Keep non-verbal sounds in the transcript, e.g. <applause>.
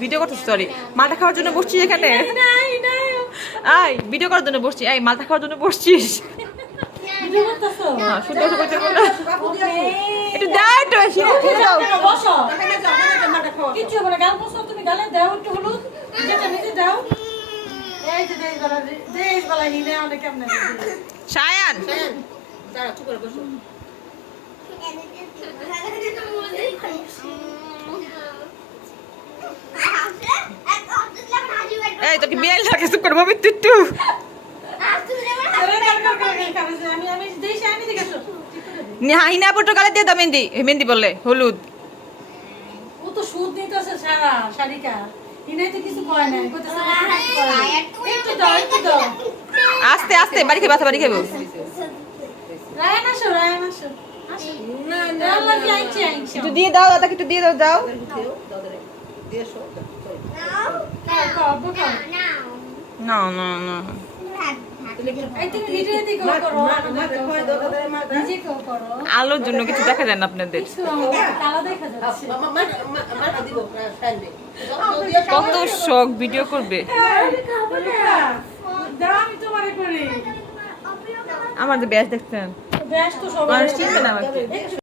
Video করতেছে sorry মালটা খাওয়ার জন্য বসছিস এখানে? আই ভিডিও করার জন্য বসছি এই মালটা খাওয়ার জন্য বসছিস। হ্যাঁ একটু দাও একটু বেশি একটু দাও। কিচ্ছু হবে না গাল বসো <laughs> তুমি গালে দাও একটু হলুদ যেটা নিতে দাও এই তোকে বিয়ে লাগে চুপ করে ববি তুই তুই। আমি আমি দেশ আনি দেখে হাইনা গালে দিয়ে দাও মেহেন্দি। মেহেন্দি বললে হলুদ। ও তো সুদ নিতেছে সারা আস্তে আস্তে বাড়ি খেয়ে বাসা বাড়ি খেয়ে দিয়ে দাও দাদা একটু দিয়ে দাও দাও। না না না। আলোর জন্য কিছু দেখা যায় না আপনাদের। কত শখ ভিডিও করবে। দাও আমি তোমারে করি। আমার যে ব্যাস দেখছেন। ব্যস্ত সবাই মানুষ চিনবে না আমাকে।